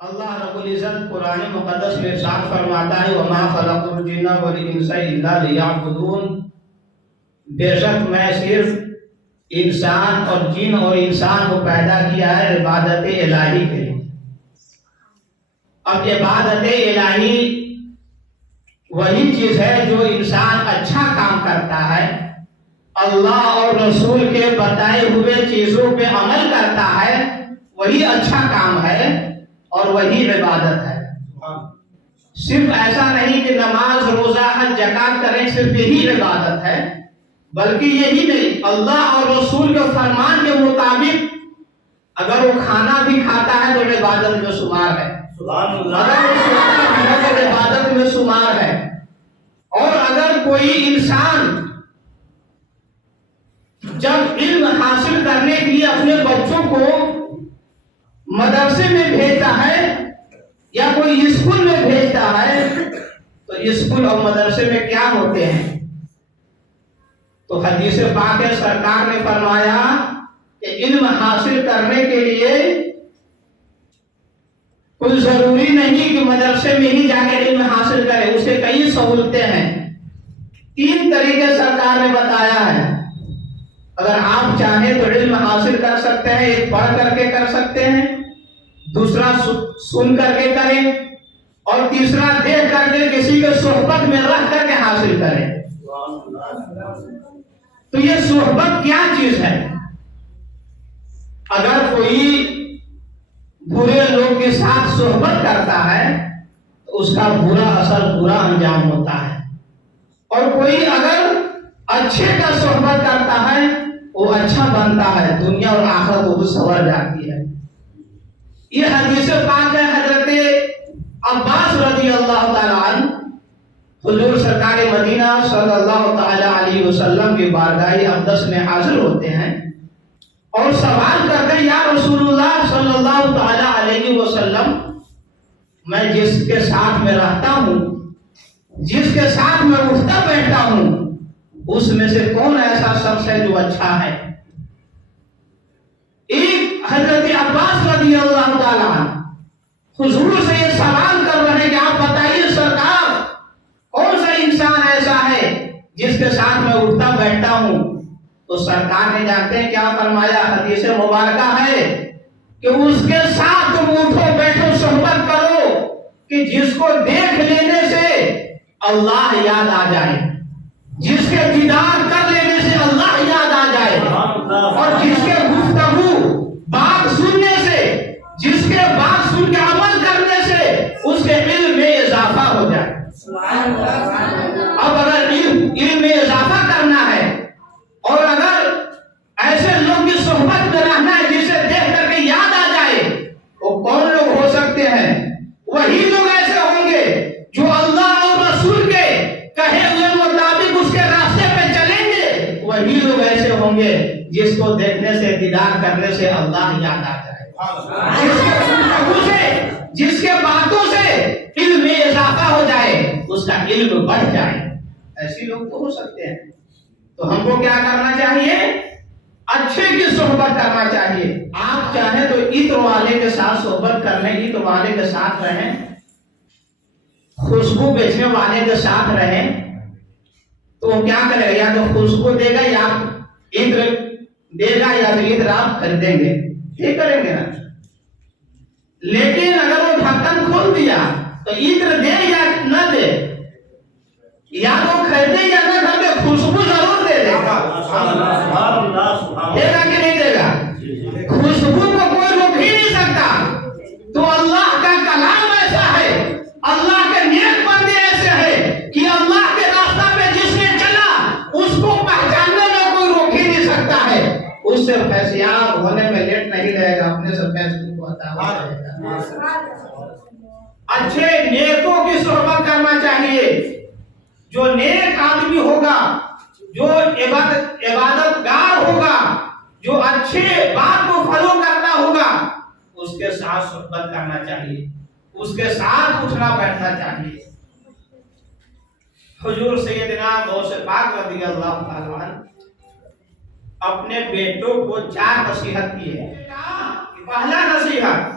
اللہ رب العزت قرآن مقدس میں ارشاد فرماتا ہے وَمَا خَلَقْتُ الْجِنَّ وَالْإِنسَ إِلَّا لِيَعْبُدُونِ، بے شک میں صرف انسان اور جن اور انسان کو پیدا کیا ہے عبادت الہی کے لیے۔ اب عبادت الہی وہی چیز ہے جو انسان اچھا کام کرتا ہے، اللہ اور رسول کے بتائے ہوئے چیزوں پہ عمل کرتا ہے، وہی اچھا کام ہے اور وہی عبادت ہے۔ صرف ایسا نہیں کہ نماز روزہ حج زکات کریں صرف یہی عبادت ہے، بلکہ یہی نہیں، اللہ اور رسول کے فرمان کے مطابق اگر وہ کھانا بھی کھاتا ہے تو عبادت میں شمار ہے، اگر وہ سوتا بھی ہے تو عبادت میں شمار ہے۔ اور اگر کوئی انسان جب علم حاصل کرنے کے لیے اپنے بچوں کو مدرسے میں بھیجتا ہے یا کوئی اسکول میں بھیجتا ہے تو اسکول اور مدرسے میں کیا ہوتے ہیں؟ تو حدیث پاک ہے، سرکار نے فرمایا کہ علم حاصل کرنے کے لیے کوئی ضروری نہیں کہ مدرسے میں ہی جا کے علم حاصل کرے، اس کے کئی سہولتیں ہیں۔ 3 طریقے سرکار نے بتایا ہے، اگر آپ چاہیں تو علم حاصل کر سکتے ہیں، ایک پڑھ کر کے کر سکتے ہیں، دوسرا سن کر کے کریں، اور تیسرا دیکھ کر کے کسی کے صحبت میں رہ کر کے حاصل کریں۔ تو یہ صحبت کیا چیز ہے؟ اگر کوئی برے لوگ کے ساتھ صحبت کرتا ہے تو اس کا برا اثر برا انجام ہوتا ہے، اور کوئی اگر اچھے کا صحبت کرتا ہے وہ اچھا بنتا ہے، دنیا اور آخرت وہ سنور جاتی ہے۔ یہ حدیث پاک ہے، حضرت عباس رضی اللہ تعالیٰ عنہ حضور سرکار مدینہ صلی اللہ تعالیٰ علیہ وسلم کی بارگاہ اقدس میں حاضر ہوتے ہیں اور سوال کرتے ہیں، یا رسول اللہ صلی اللہ تعالیٰ علیہ وسلم، میں جس کے ساتھ میں رہتا ہوں، جس کے ساتھ میں اٹھتا بیٹھتا ہوں، اس میں سے کون ایسا شخص ہے جو اچھا ہے؟ ایک حضرت عباس رضی اللہ تعالیٰ عنہ حضور سے یہ سوال کر رہے ہیں کہ آپ بتائیے سرکار، کون سا انسان ایسا ہے جس کے ساتھ میں اٹھتا بیٹھتا ہوں؟ تو سرکار نے جانتے ہیں کیا فرمایا؟ حدیث مبارکہ ہے کہ اس کے ساتھ تم اٹھو بیٹھو صحبت کرو کہ جس کو دیکھ لینے سے اللہ یاد آ جائے، جس کے دیدار کر لینے سے اللہ یاد آ جائے، اور جس کے گفتگو بات سننے سے، جس کے بات سن کے عمل کرنے سے اس کے علم میں اضافہ ہو جائے۔ اب اگر علم میں اضافہ کرنا ہے اور اگر ایسے لوگ کی صحبت میں رہنا ہے جسے دیکھ کر کے یاد آ جائے، وہ کون لوگ ہو سکتے ہیں؟ وہی لوگ ایسے ہوں گے جو اللہ اور رسول کے کہے ہوئے مطابق اس کے راستے پہ چلیں گے، وہی لوگ ایسے ہوں گے جس کو دیکھنے سے، دیدار کرنے سے اللہ یاد آ جائے، جس کے گفتگو سے، جس کے باتوں سے علم میں اضافہ ہو جائے، اس کا علم بڑھ جائے۔ ایسے لوگ تو ہو سکتے ہیں۔ تو ہم کو کیا کرنا چاہیے؟ اچھے کی صحبت کرنا چاہیے۔ آپ چاہیں تو عطر والے کے ساتھ صحبت کرنے، عطر والے کے ساتھ رہیں، خوشبو بیچنے والے کے ساتھ رہیں، تو وہ کیا کرے گا؟ یا تو خوشبو دے گا یا عطر دے گا، یا تو عطر آپ خریدیں گے، یہ کریں گے نا۔ لیکن اگر وہ ڈھکن کھول دیا تو عطر دے یا نہ دے، یا تو خریدے یا نہ خریدے، خوشبو ضرور دے دے گا۔ دے گا کہ نہیں دے گا؟ خوشبو کو کوئی روک ہی نہیں سکتا۔ تو اللہ کا کلام ایسا ہے، اللہ کے نیک بندے ایسے ہیں کہ اللہ کے راستہ پہ جس نے چلا اس کو پہچاننے میں کوئی روک ہی نہیں سکتا ہے۔ اس سے فیضیاب ہونے میں لیٹ نہیں رہے گا، اپنے سے فیض کو عطا ہو جائے گا۔ اچھے نیکوں کی صحبت کرنا چاہیے۔ جو نیک آدمی ہوگا، جو عبادت گار ہوگا، جو اچھے بات کو فالو کرتا ہوگا، اس کے ساتھ صحبت کرنا چاہیے، اس کے ساتھ اٹھنا بیٹھنا چاہیے۔ حضور سیدنا غوث پاک رضی اللہ تعالیٰ عنہ اپنے بیٹوں کو 4 نصیحت کی ہے۔ پہلا نصیحت،